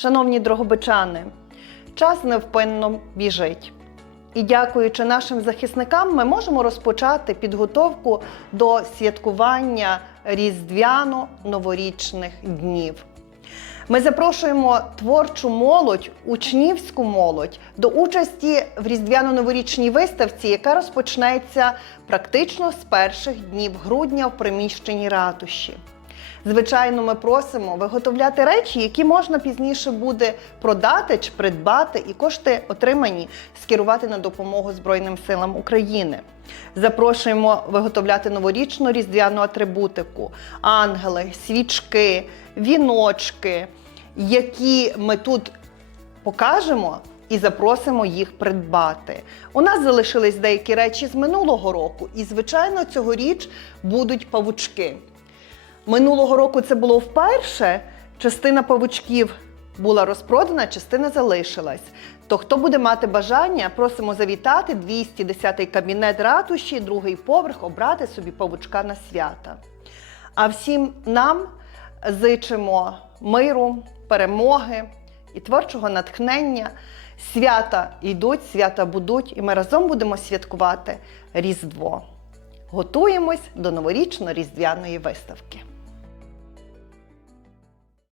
Шановні дрогобичани, час невпинно біжить. І дякуючи нашим захисникам, ми можемо розпочати підготовку до святкування різдвяно-новорічних днів. Ми запрошуємо творчу молодь, учнівську молодь до участі в різдвяно-новорічній виставці, яка розпочнеться практично з перших днів грудня в приміщенні ратуші. Звичайно, ми просимо виготовляти речі, які можна пізніше буде продати чи придбати, і кошти отримані скерувати на допомогу Збройним силам України. Запрошуємо виготовляти новорічну різдвяну атрибутику, ангели, свічки, віночки, які ми тут покажемо і запросимо їх придбати. У нас залишились деякі речі з минулого року, і, звичайно, цьогоріч будуть павучки. Минулого року це було вперше. Частина павучків була розпродана, частина залишилась. То хто буде мати бажання, просимо завітати 210-й кабінет ратуші, другий поверх, обрати собі павучка на свята. А всім нам зичимо миру, перемоги і творчого натхнення. Свята йдуть, свята будуть, і ми разом будемо святкувати Різдво. Готуємось до новорічно-різдвяної виставки.